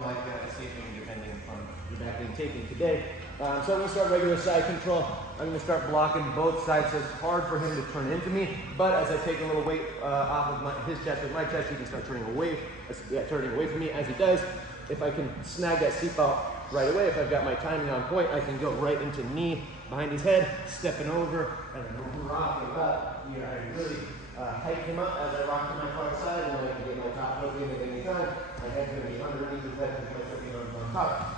like escaping depending on the back being taken today. So I'm going to start regular side control. I'm going to start blocking both sides so it's hard for him to turn into me. But as I take a little weight off of his chest with my chest, he can start turning away from me. As he does, if I can snag that seatbelt right away, if I've got my timing on point, I can go right into knee behind his head, stepping over, and then rock him up. Here I really hike him up as I rock to my far side, and then I can get my top hook in at any time. My head's going to be underneath his head with my choking arms on top.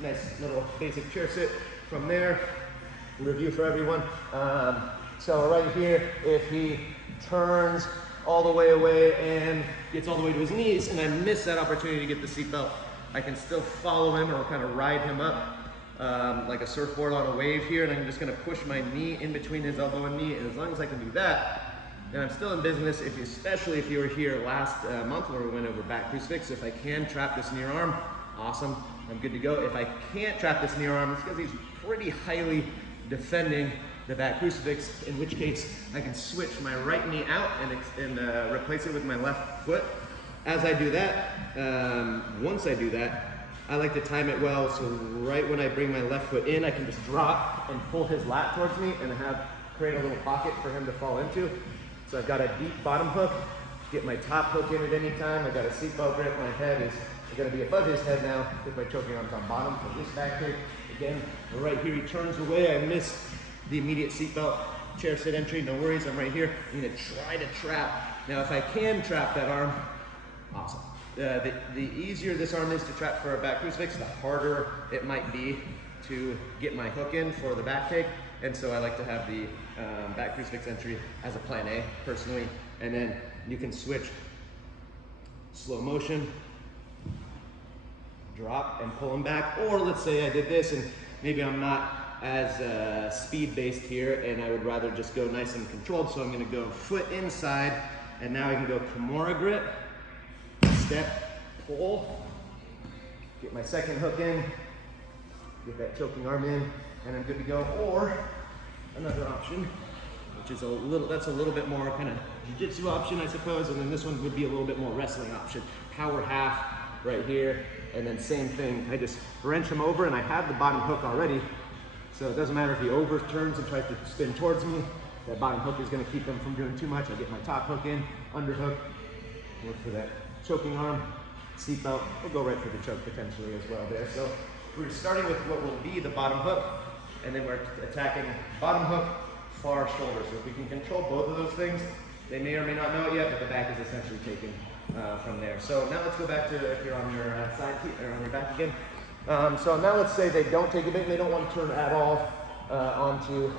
Nice little basic chair sit. From there, review for everyone. So right here, if he turns all the way away and gets all the way to his knees, and I miss that opportunity to get the seatbelt, I can still follow him or kind of ride him up like a surfboard on a wave here, and I'm just going to push my knee in between his elbow and knee. And as long as I can do that, then I'm still in business. Especially if you were here last month where we went over back crucifix, if I can trap this near arm, awesome, I'm good to go. If I can't trap this near arm, it's because he's pretty highly defending the back crucifix, in which case I can switch my right knee out and replace it with my left foot. As I do that, once I do that, I like to time it well, so right when I bring my left foot in, I can just drop and pull his lat towards me and create a little pocket for him to fall into. So I've got a deep bottom hook, get my top hook in at any time. I've got a seatbelt grip, my head is going to be above his head now with my choking arms on bottom for this back kick. Again, right here, he turns away, I miss the immediate seatbelt chair sit entry, no worries, I'm right here. I'm going to try to trap. Now if I can trap that arm, awesome. The easier this arm is to trap for a back crucifix, the harder it might be to get my hook in for the back take. And so I like to have the back crucifix entry as a plan A, personally. And then you can switch slow motion, drop and pull him back. Or let's say I did this and maybe I'm not as speed-based here and I would rather just go nice and controlled. So I'm gonna go foot inside, and now I can go Kimura grip, step, pull, get my second hook in, get that choking arm in, and I'm good to go. Or another option, which is that's a little bit more kind of jiu-jitsu option, I suppose, and then this one would be a little bit more wrestling option. Power half right here, and then same thing, I just wrench him over, and I have the bottom hook already, so it doesn't matter if he overturns and tries to spin towards me, that bottom hook is going to keep him from doing too much. I get my top hook in, underhook, look for that choking arm, seatbelt, we'll go right for the choke potentially as well there. So we're starting with what will be the bottom hook, and then we're attacking bottom hook, far shoulder. So if we can control both of those things, they may or may not know it yet, but the back is essentially taken from there. So now let's go back to if you're on your side or on your back again. So now let's say they don't take a bit, they don't want to turn at all onto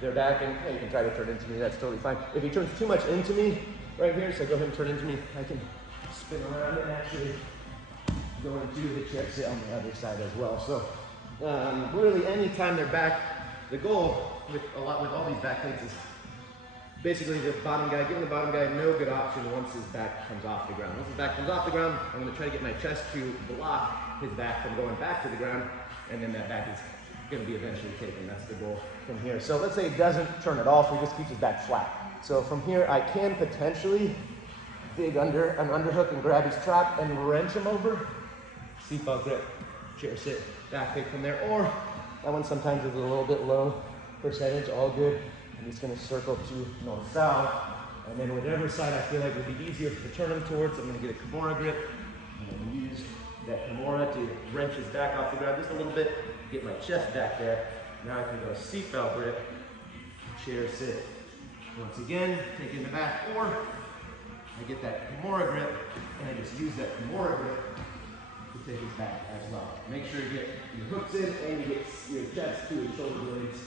their back, and hey, you can try to turn into me, that's totally fine. If he turns too much into me right here, so go ahead and turn into me, I can spin around and actually go into the chair sit on the other side as well. So really anytime they're back, the goal with all these back takes is basically the bottom guy, giving the bottom guy no good option once his back comes off the ground. Once his back comes off the ground, I'm going to try to get my chest to block his back from going back to the ground, and then that back is going to be eventually taken. That's the goal from here. So let's say he doesn't turn at all, so he just keeps his back flat. So from here, I can potentially dig under an underhook and grab his trap and wrench him over. Seatbelt grip, chair sit, back kick from there. Or that one sometimes is a little bit low percentage, all good. I'm just going to circle to north-south, and then whatever side I feel like would be easier to turn him towards, I'm going to get a Kimura grip, and then use that Kimura to wrench his back off the ground just a little bit, get my chest back there. Now I can go seatbelt grip, chair sit. Once again, take in the back, or I get that Kimura grip, and I just use that Kimura grip to take his back as well. Make sure you get your hooks in, and you get your chest to your shoulder blades.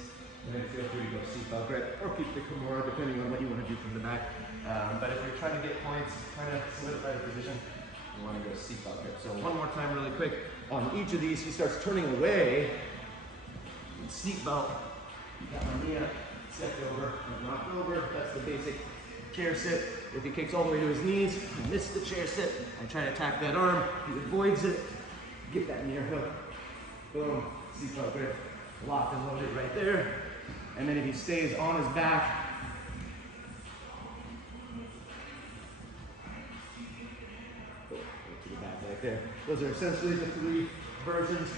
And then feel free to go seatbelt grip or keep the Kimura depending on what you want to do from the back. But if you're trying to get points, trying to solidify the position, you want to go seatbelt grip. So one more time really quick. On each of these, he starts turning away. Seatbelt, got my knee up, stepped over, and knocked over. That's the basic chair sit. If he kicks all the way to his knees, I miss the chair sit. I try to attack that arm, he avoids it, get that near hook. Boom, seatbelt grip, locked and loaded right there. And then if he stays on his back, to the back right there. Those are essentially the 3 versions.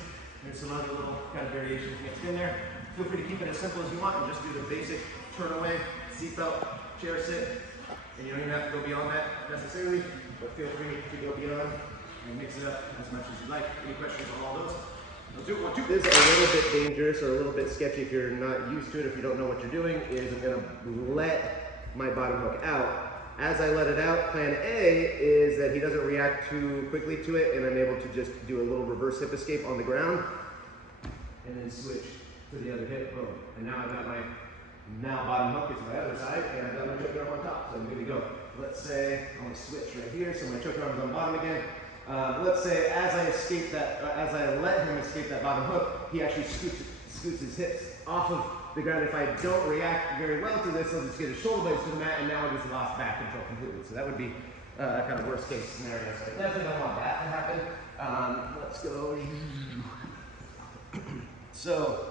There's some other little kind of variations mixed in there. Feel free to keep it as simple as you want and just do the basic turn away, seatbelt, chair sit. And you don't even have to go beyond that necessarily, but feel free to go beyond and mix it up as much as you like. Any questions on all those? This is a little bit dangerous or a little bit sketchy if you're not used to it, if you don't know what you're doing, is I'm going to let my bottom hook out. As I let it out, plan A is that he doesn't react too quickly to it, and I'm able to just do a little reverse hip escape on the ground, and then switch to the other hip, boom. And now I've got my bottom hook is my other side, and I've got my choke arm on top, so I'm good to go. Let's say I'm going to switch right here, so my choke arm is on bottom again. Let's say as I let him escape that bottom hook, he actually scoots his hips off of the ground. If I don't react very well to this, I'll just get his shoulder blades to the mat, and now I just lost back control completely. So that would be a kind of worst case scenario. So I definitely don't want that to happen. Let's go. So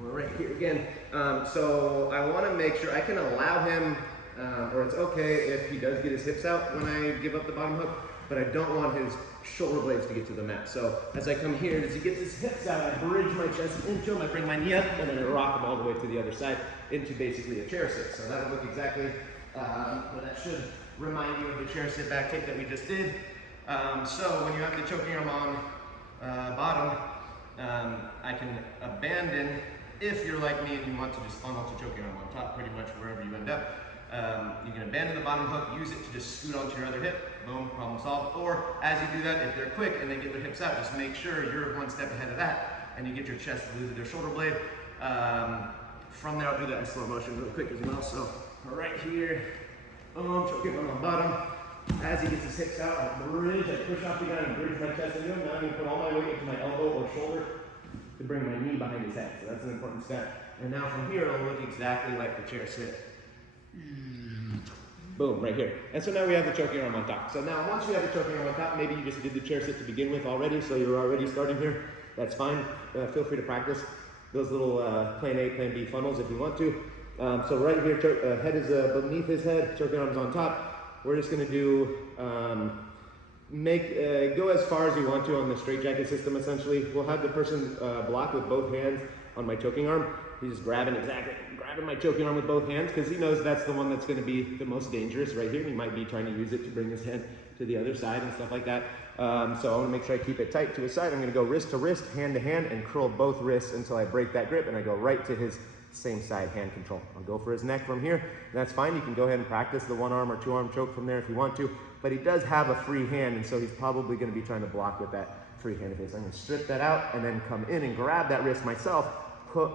we're right here again. So I want to make sure I can allow him, or it's okay if he does get his hips out when I give up the bottom hook, but I don't want his shoulder blades to get to the mat. So as I come here, as he gets his hips out, I bridge my chest into him, I bring my knee up, and then I rock him all the way to the other side into basically a chair sit. So that'll look exactly, well, that should remind you of the chair sit back take that we just did. So when you have the choking arm on bottom, I can abandon, if you're like me and you want to just funnel to choking arm on top pretty much wherever you end up. You can abandon the bottom hook, use it to just scoot onto your other hip, boom, problem solved. Or as you do that, if they're quick and they get their hips out, just make sure you're one step ahead of that and you get your chest glued to their shoulder blade. From there, I'll do that in slow motion real quick as well. So right here, boom, choking on bottom. As he gets his hips out, I bridge, I push off the ground and bridge my chest into him. Now I'm going to put all my weight into my elbow or shoulder to bring my knee behind his head. So that's an important step. And now from here, it'll look exactly like the chair sit. Boom, right here. And so now we have the choking arm on top. So now once you have the choking arm on top, maybe you just did the chair sit to begin with already, so you're already starting here. That's fine. Feel free to practice those little plan A, plan B funnels if you want to. So right here, head is beneath his head, choking arm's on top. We're just going to do, go as far as you want to on the straight jacket system essentially. We'll have the person block with both hands on my choking arm. He's just grabbing my choking arm with both hands because he knows that's the one that's going to be the most dangerous right here. He might be trying to use it to bring his hand to the other side and stuff like that. So I want to make sure I keep it tight to his side. I'm going to go wrist to wrist, hand to hand, and curl both wrists until I break that grip, and I go right to his same side hand control. I'll go for his neck from here. That's fine. You can go ahead and practice the 1-arm or 2-arm choke from there if you want to, but he does have a free hand, and so he's probably going to be trying to block with that free hand of his. I'm going to strip that out and then come in and grab that wrist myself,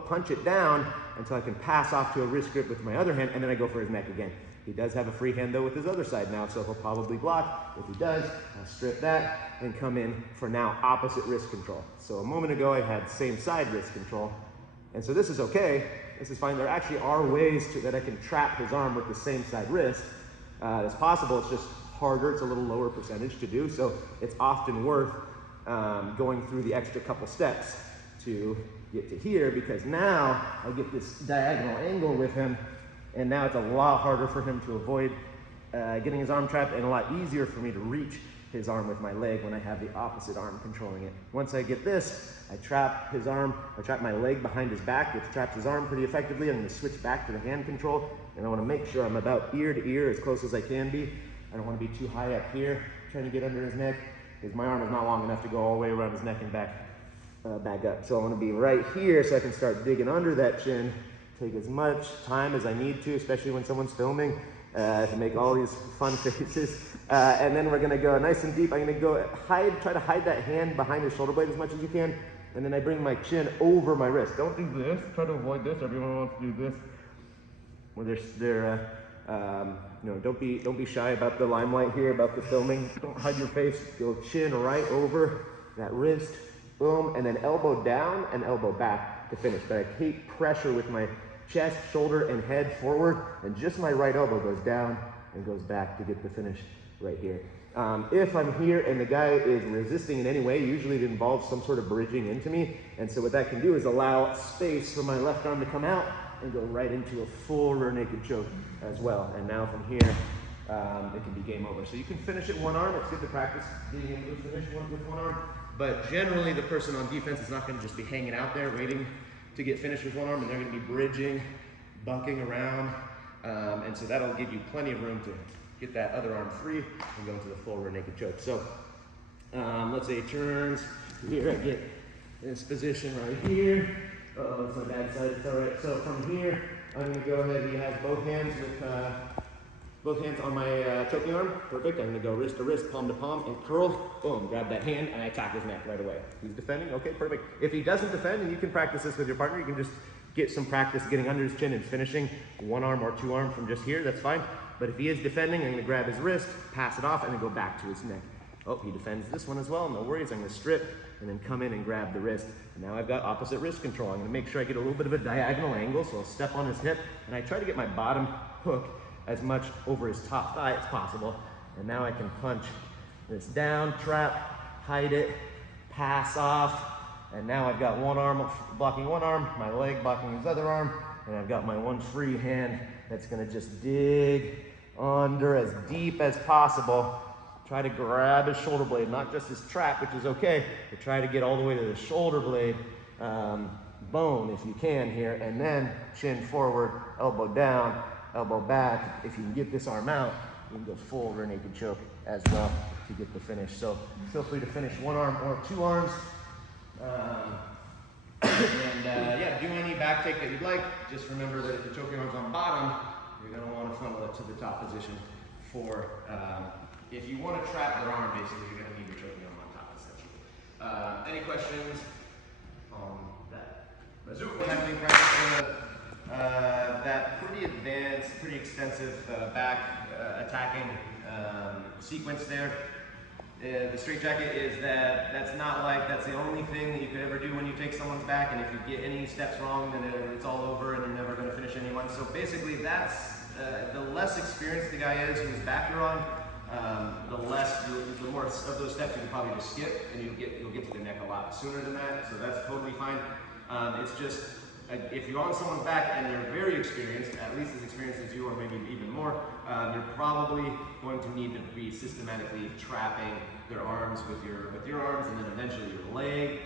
punch it down until I can pass off to a wrist grip with my other hand, and then I go for his neck again. He does have a free hand though with his other side now, so he'll probably block. If he does, I'll strip that and come in for now opposite wrist control. So a moment ago I had same side wrist control, and so this is okay. This is fine. There actually are ways that I can trap his arm with the same side wrist. It's possible, it's just harder, it's a little lower percentage to do, so it's often worth going through the extra couple steps to get to here, because now I get this diagonal angle with him, and now it's a lot harder for him to avoid getting his arm trapped, and a lot easier for me to reach his arm with my leg when I have the opposite arm controlling it. Once I get this, I trap his arm, I trap my leg behind his back, which traps his arm pretty effectively. I'm going to switch back to the hand control, and I want to make sure I'm about ear to ear, as close as I can be. I don't want to be too high up here, trying to get under his neck, because my arm is not long enough to go all the way around his neck and back up. So I want to be right here so I can start digging under that chin, take as much time as I need to, especially when someone's filming, to make all these fun faces. And then we're going to go nice and deep. I'm going to go try to hide that hand behind his shoulder blade as much as you can. And then I bring my chin over my wrist. Don't do this. Try to avoid this. Everyone wants to do this. When don't be shy about the limelight here, about the filming. Don't hide your face. Go chin right over that wrist. Boom. And then elbow down and elbow back to finish. But I keep pressure with my chest, shoulder, and head forward. And just my right elbow goes down and goes back to get the finish right here. If I'm here and the guy is resisting in any way, usually it involves some sort of bridging into me. And so what that can do is allow space for my left arm to come out and go right into a full rear naked choke as well. And now from here, it can be game over. So you can finish it one arm. It's good to practice being able to finish with one arm. But generally, the person on defense is not going to just be hanging out there waiting to get finished with one arm, and they're going to be bridging, bucking around, and so that'll give you plenty of room to get that other arm free and go into the full rear naked choke. So let's say he turns here, I get this position right here. Oh, it's my bad side, it's all right. So from here, I'm going to go ahead. He has both hands on my choking arm. Perfect. I'm going to go wrist to wrist, palm to palm, and curl. Boom, grab that hand, and I attack his neck right away. He's defending. Okay, perfect. If he doesn't defend, and you can practice this with your partner, you can just get some practice getting under his chin and finishing one arm or two arm from just here. That's fine. But if he is defending, I'm going to grab his wrist, pass it off, and then go back to his neck. Oh, he defends this one as well. No worries. I'm going to strip and then come in and grab the wrist. And now I've got opposite wrist control. I'm going to make sure I get a little bit of a diagonal angle, so I'll step on his hip, and I try to get my bottom hook as much over his top thigh as possible. And now I can punch this down, trap, hide it, pass off, and now I've got one arm blocking one arm, my leg blocking his other arm, and I've got my one free hand that's going to just dig under as deep as possible. Try to grab his shoulder blade, not just his trap, which is okay, but try to get all the way to the shoulder blade bone if you can here, and then chin forward, elbow down, elbow back. If you can get this arm out, you can go full rear naked choke as well to get the finish. So feel free to finish one arm or two arms. Yeah, do any back take that you'd like. Just remember that if the choking arm's on bottom, you're going to want to funnel it to the top position for, if you want to trap their arm, basically, you're going to need your choking arm on top, essentially. Any questions on that? We have been practicing that pretty advanced, pretty extensive back attacking sequence there. The straight jacket is that's not like that's the only thing that you could ever do when you take someone's back, and if you get any steps wrong, then it's all over and you're never going to finish anyone. So basically that's the less experienced the guy is whose back you're on, the more of those steps you can probably just skip, and you'll get to the neck a lot sooner than that. So that's totally fine. It's just if you're on someone's back and they're very experienced, at least as experienced as you, or maybe even more, you're probably going to need to be systematically trapping their arms with your arms, and then eventually your leg,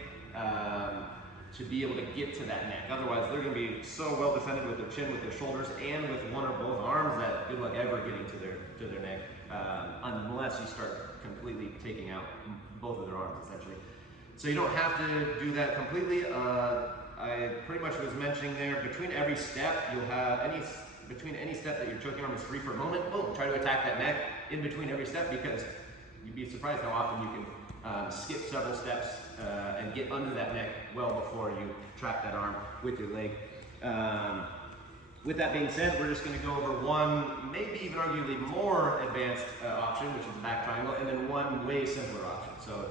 to be able to get to that neck. Otherwise, they're going to be so well defended with their chin, with their shoulders, and with one or both arms that good luck ever getting to their neck, unless you start completely taking out both of their arms, essentially. So you don't have to do that completely. I pretty much was mentioning there, between every step, you'll have between any step that your choking arm is free for a moment, boom, try to attack that neck in between every step, because you'd be surprised how often you can skip several steps and get under that neck well before you trap that arm with your leg. With that being said, we're just going to go over one, maybe even arguably more advanced option, which is the back triangle, and then one way simpler option. So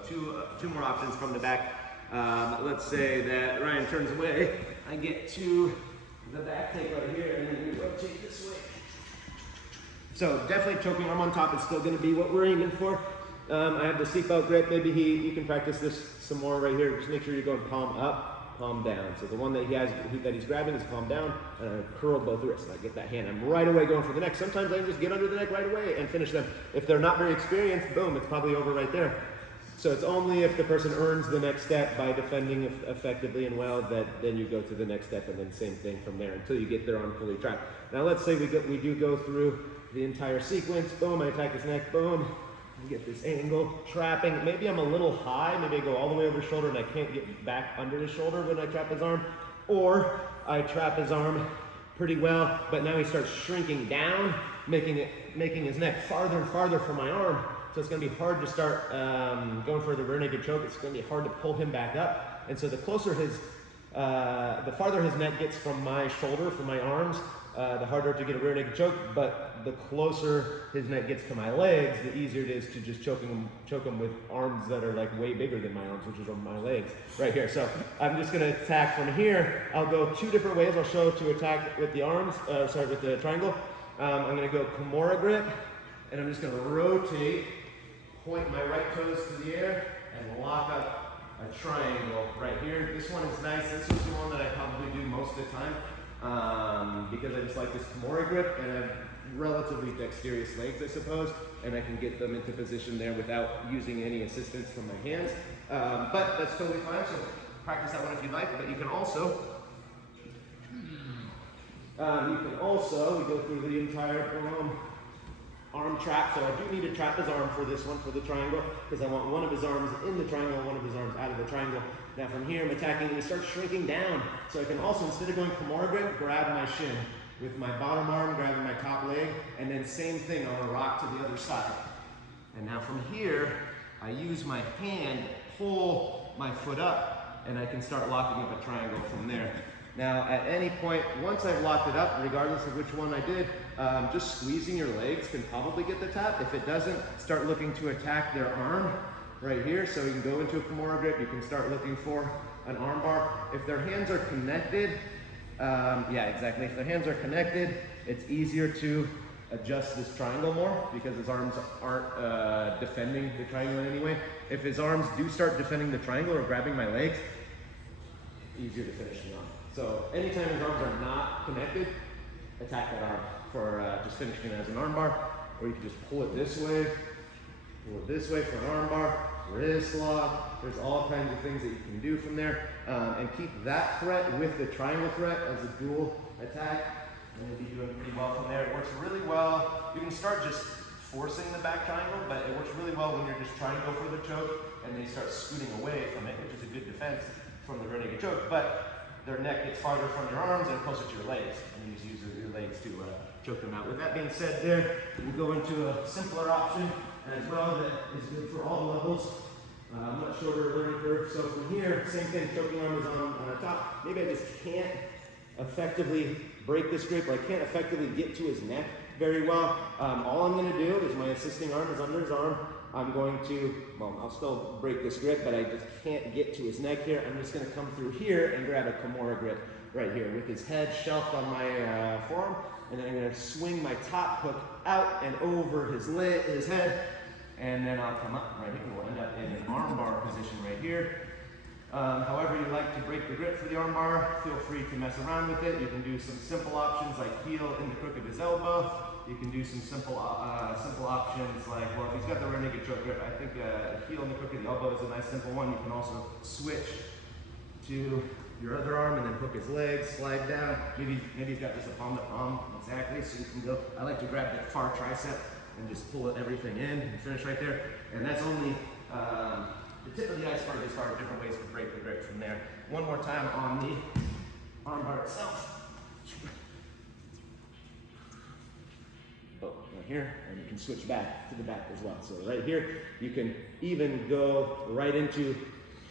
two more options from the back. Let's say that Ryan turns away, I get to the back take right here, and then we rotate this way. So definitely choking arm on top is still going to be what we're aiming for. I have the seatbelt grip. Maybe you can practice this some more right here. Just make sure you're going palm up, palm down. So the one that he's grabbing is palm down, and I curl both wrists. I get that hand. I'm right away going for the neck. Sometimes I can just get under the neck right away and finish them. If they're not very experienced, boom, it's probably over right there. So it's only if the person earns the next step by defending effectively and well that then you go to the next step, and then same thing from there until you get their arm fully trapped. Now let's say we do go through the entire sequence. Boom, I attack his neck. Boom, I get this angle, trapping. Maybe I'm a little high. Maybe I go all the way over his shoulder and I can't get back under his shoulder when I trap his arm. Or I trap his arm pretty well, but now he starts shrinking down, making his neck farther and farther from my arm. So it's going to be hard to start going for the rear naked choke. It's going to be hard to pull him back up. And so the farther his neck gets from my shoulder, from my arms, the harder to get a rear naked choke. But the closer his neck gets to my legs, the easier it is to just choke him with arms that are like way bigger than my arms, which is on my legs right here. So I'm just going to attack from here. I'll go two different ways. I'll show to attack with the arms, with the triangle. I'm going to go Kimura grip, and I'm just going to rotate, point my right toes to the air, and lock up a triangle right here. This one is nice. This is the one that I probably do most of the time because I just like this Kimura grip, and relatively dexterous legs, I suppose, and I can get them into position there without using any assistance from my hands. But that's totally fine, so practice that one if you'd like, but you can also, we go through the entire arm trap. So I do need a trap his arm for this one, for the triangle, because I want one of his arms in the triangle, one of his arms out of the triangle. Now from here, I'm attacking and he starts shrinking down. So I can also, instead of going Kimura grip, grab my shin with my bottom arm, grabbing my top leg, and then same thing on a rock to the other side. And now from here, I use my hand to pull my foot up, and I can start locking up a triangle from there. Now, at any point, once I've locked it up, regardless of which one I did, just squeezing your legs can probably get the tap. If it doesn't, start looking to attack their arm right here. So you can go into a Kimura grip, you can start looking for an arm bar. If their hands are connected, yeah, exactly. If their hands are connected, it's easier to adjust this triangle more because his arms aren't defending the triangle in any way. If his arms do start defending the triangle or grabbing my legs, easier to finish the arm. So anytime his arms are not connected, attack that arm for just finishing it as an arm bar, or you can just pull it this way for an arm bar, wrist lock. There's all kinds of things that you can do from there, and keep that threat with the triangle threat as a dual attack, and you'll be doing pretty well from there. It works really well. You can start just forcing the back triangle, but it works really well when you're just trying to go for the choke and they start scooting away from it, which is a good defense from the rear naked choke, but their neck gets farther from your arms and closer to your legs, and you just use your legs to choke them out. With that being said there, we'll go into a simpler option as well that is good for all levels. Much shorter learning curve. So from here, same thing, choking arm is on top. Maybe I just can't effectively break this grip, or I can't effectively get to his neck very well. All I'm going to do is my assisting arm is under his arm. I'm going to, well, I'll still break this grip, but I just can't get to his neck here. I'm just going to come through here and grab a Kimura grip right here with his head shelved on my forearm, and then I'm going to swing my top hook out and over his head, and then I'll come up right here. We'll end up in an arm bar position right here. However you like to break the grip for the arm bar, feel free to mess around with it. You can do some simple options like heel in the crook of his elbow. You can do some simple options like, well, if he's got the rear naked choke grip, I think heel in the crook of the elbow is a nice simple one. You can also switch to your other arm and then hook his legs, slide down. Maybe he's got just a palm to palm, exactly. So you can go, I like to grab that far tricep and just pull everything in and finish right there. And that's only the tip of the iceberg as far as different ways to break the grip from there. One more time on the arm bar itself. Right here, and you can switch back to the back as well. So right here, you can even go right into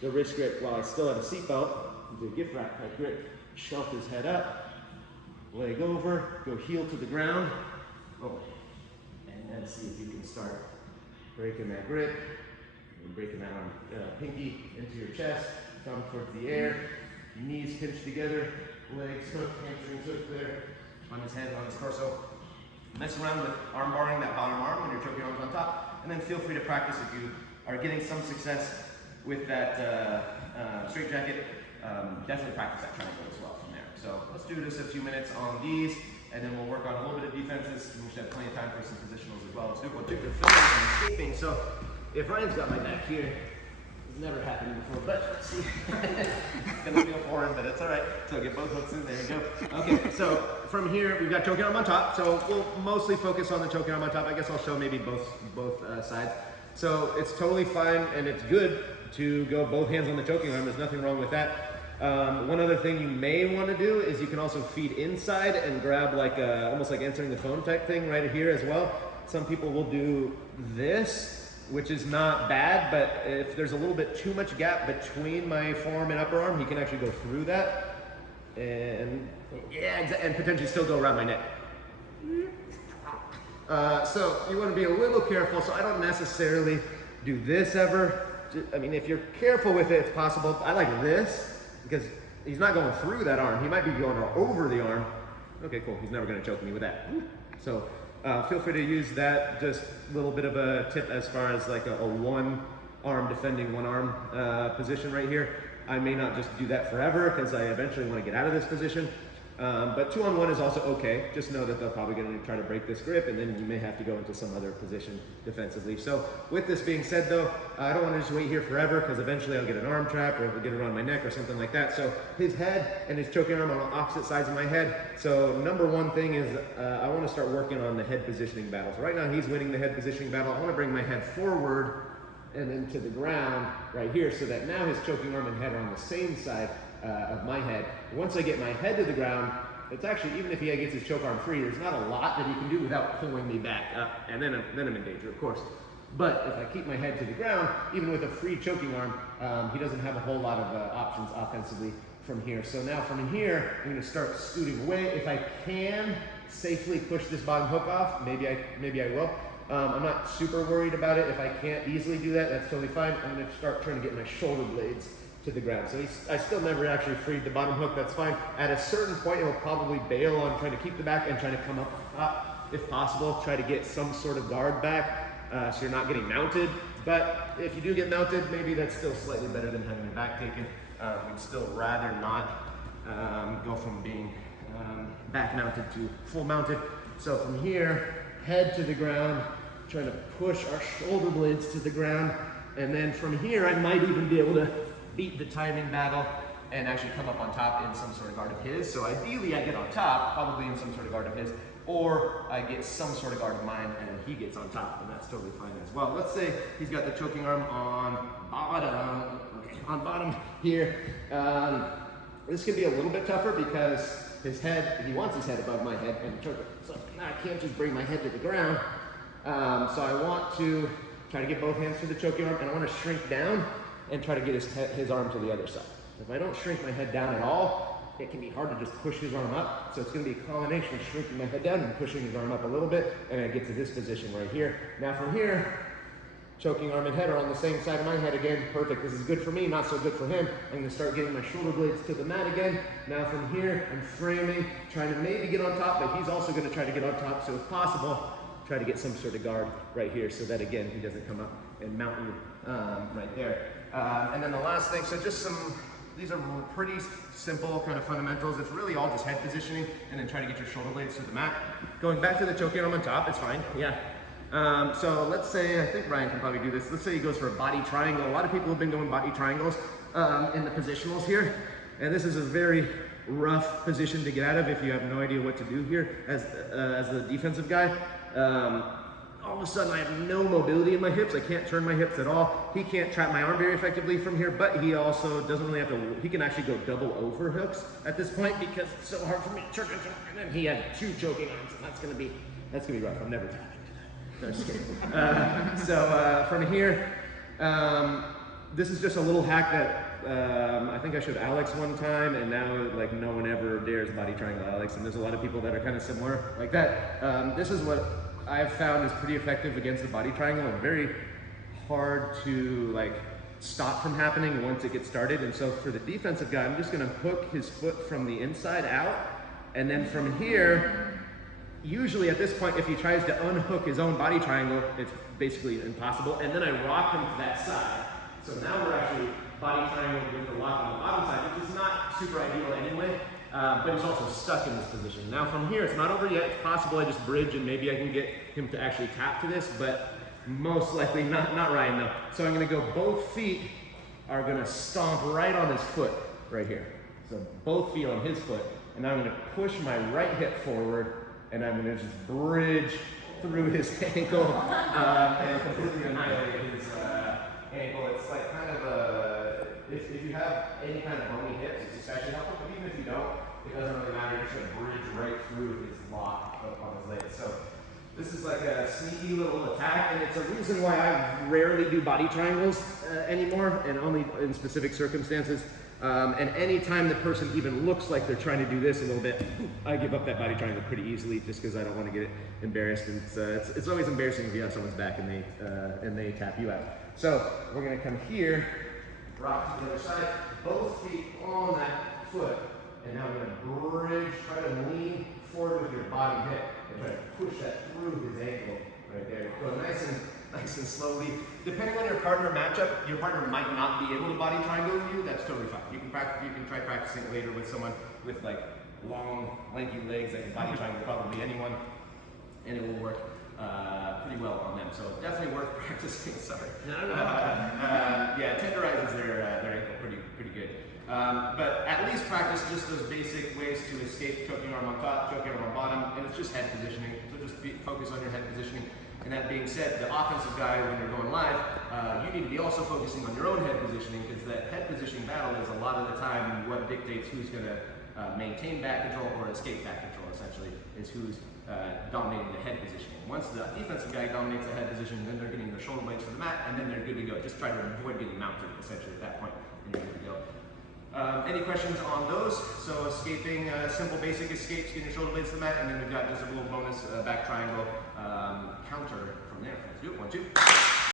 the wrist grip while I still have a seatbelt, into a gift wrap type grip. Shelf his head up, leg over, go heel to the ground, and then see if you can start breaking that grip, and breaking that arm, pinky into your chest, thumb towards the air, knees pinched together, legs hooked, hamstrings hooked there, on his head, on his torso. Mess around with arm barring that bottom arm when you're choking arms on top, and then feel free to practice if you are getting some success with that straight jacket. Definitely practice that triangle as well from there. So let's do this a few minutes on these, and then we'll work on a little bit of defenses, and we should have plenty of time for some positionals as well. Let's do what they're filming and escaping. So if Ryan's got my back here, it's never happened before, but let's see. It's gonna feel foreign, but it's all right. So get both hooks in, there you go. Okay, so from here, we've got choking arm on top. So we'll mostly focus on the choking arm on top. I guess I'll show maybe both sides. So it's totally fine, and it's good to go both hands on the choking arm. There's nothing wrong with that. One other thing you may want to do is you can also feed inside and grab like almost like answering the phone type thing right here as well. Some people will do this, which is not bad, but if there's a little bit too much gap between my forearm and upper arm, he can actually go through that and and potentially still go around my neck. So you want to be a little careful. So I don't necessarily do this ever. I mean, if you're careful with it, it's possible. I like this because he's not going through that arm. He might be going over the arm. Okay, cool. He's never going to choke me with that. So feel free to use that. Just a little bit of a tip as far as like a one arm defending one arm position right here. I may not just do that forever because I eventually want to get out of this position. But 2-on-1 is also okay. Just know that they're probably going to try to break this grip, and then you may have to go into some other position defensively. So with this being said though, I don't want to just wait here forever, because eventually I'll get an arm trap or it'll get around my neck or something like that. So his head and his choking arm are on opposite sides of my head. So number one thing is I want to start working on the head positioning battles. Right now he's winning the head positioning battle. I want to bring my head forward and then to the ground right here, so that now his choking arm and head are on the same side of my head. Once I get my head to the ground, it's actually, even if he gets his choke arm free, there's not a lot that he can do without pulling me back up, and then I'm in danger, of course. But if I keep my head to the ground, even with a free choking arm, he doesn't have a whole lot of options offensively from here. So now from here, I'm going to start scooting away. If I can safely push this bottom hook off, maybe I will. I'm not super worried about it. If I can't easily do that, that's totally fine. I'm going to start trying to get my shoulder blades to the ground. So I still never actually freed the bottom hook, that's fine. At a certain point, he'll probably bail on trying to keep the back and trying to come up top, if possible. Try to get some sort of guard back, so you're not getting mounted. But if you do get mounted, maybe that's still slightly better than having your back taken. We'd still rather not go from being back mounted to full mounted. So from here, head to the ground, trying to push our shoulder blades to the ground. And then from here, I might even be able to beat the timing battle and actually come up on top in some sort of guard of his. So ideally I get on top, probably in some sort of guard of his, or I get some sort of guard of mine and then he gets on top, and that's totally fine as well. Let's say he's got the choking arm on bottom here. This could be a little bit tougher because his head, he wants his head above my head and choke it. So I can't just bring my head to the ground. So I want to try to get both hands to the choking arm, and I want to shrink down and try to get his arm to the other side. If I don't shrink my head down at all, it can be hard to just push his arm up. So it's going to be a combination of shrinking my head down and pushing his arm up a little bit, and I get to this position right here. Now from here, choking arm and head are on the same side of my head again. Perfect. This is good for me, not so good for him. I'm going to start getting my shoulder blades to the mat again. Now from here, I'm framing, trying to maybe get on top, but he's also going to try to get on top. So if possible, try to get some sort of guard right here, so that again, he doesn't come up and mount you right there. And then the last thing, so just these are pretty simple kind of fundamentals. It's really all just head positioning, and then try to get your shoulder blades to the mat. Going back to the choking arm on top, it's fine, yeah. So let's say, I think Ryan can probably do this. Let's say he goes for a body triangle. A lot of people have been going body triangles in the positionals here. And this is a very rough position to get out of if you have no idea what to do here as the defensive guy. All of a sudden I have no mobility in my hips. I can't turn my hips at all. He can't trap my arm very effectively from here, but he also doesn't really have to, he can actually go double over hooks at this point because it's so hard for me to turn, and then he has two choking arms, and that's gonna be rough. I'm never tapping to that. No, just kidding. So from here, this is just a little hack that I think I showed Alex one time, and now like no one ever dares body triangle Alex, and there's a lot of people that are kind of similar like that. This is what I've found is pretty effective against the body triangle, and very hard to like stop from happening once it gets started. And so for the defensive guy, I'm just gonna hook his foot from the inside out, and then from here, usually at this point, if he tries to unhook his own body triangle, it's basically impossible. And then I rock him to that side. So now we're actually body triangle with the lock on the bottom side, which is not super ideal anyway. But he's also stuck in this position. Now from here, it's not over yet. It's possible I just bridge and maybe I can get him to actually tap to this, but most likely not Ryan though. So I'm gonna go, both feet are gonna stomp right on his foot right here. So both feet on his foot. And I'm gonna push my right hip forward, and I'm gonna just bridge through his ankle and completely annihilate his ankle. It's like kind of a, if you have any kind of bony hips, it's especially helpful, but even if you don't, it doesn't really matter. You're just gonna bridge right through his lock on his leg. So this is like a sneaky little attack, and it's a reason why I rarely do body triangles anymore, and only in specific circumstances. And anytime the person even looks like they're trying to do this a little bit, I give up that body triangle pretty easily, just because I don't want to get embarrassed. And it's always embarrassing if you have someone's back and they tap you out. So we're gonna come here, rock to the other side, both feet on that foot, and now we're gonna bridge, try to lean forward with your bottom hip, and try to push that through his ankle right there. Go nice and slowly. Depending on your partner matchup, your partner might not be able to body triangle with you. That's totally fine. You can try practicing later with someone with like long, lanky legs that can body triangle probably anyone, and it will work pretty well on them. So definitely worth practicing. Sorry. Yeah, tenderizes their ankle pretty good. But at least practice just those basic ways to escape choking arm on top, choking arm on bottom, and it's just head positioning. So just focus on your head positioning. And that being said, the offensive guy, when you're going live, you need to be also focusing on your own head positioning, because that head positioning battle is a lot of the time what dictates who's going to maintain back control or escape back control, essentially, is who's dominating the head positioning. Once the defensive guy dominates the head position, then they're getting their shoulder blades to the mat, and then they're good to go. Just try to avoid getting mounted, essentially, at that point, and you're good to go. Any questions on those? So escaping, simple basic escapes, getting your shoulder blades to the mat, and then we've got just a little bonus back triangle counter from there. Let's do it. 1, 2.